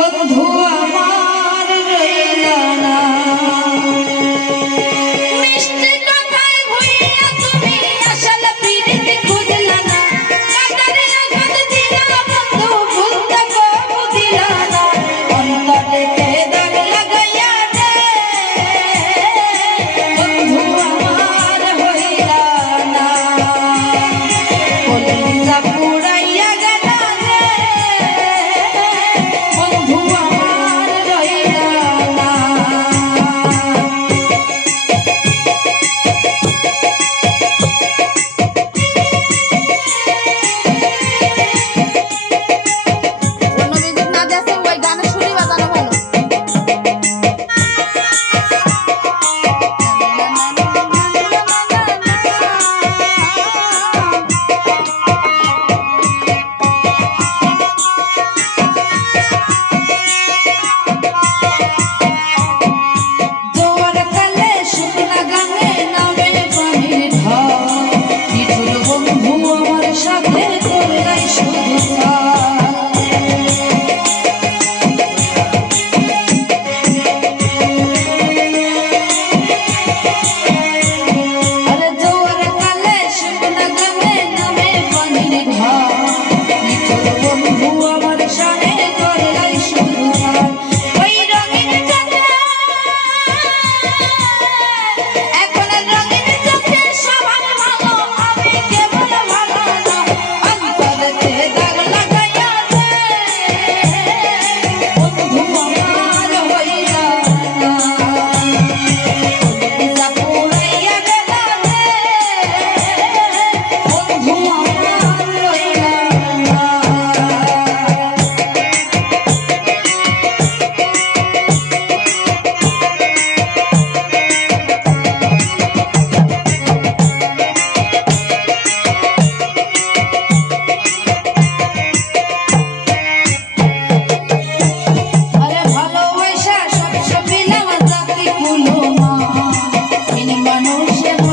Vamos, vamos. বন্ধু আমার Yeah.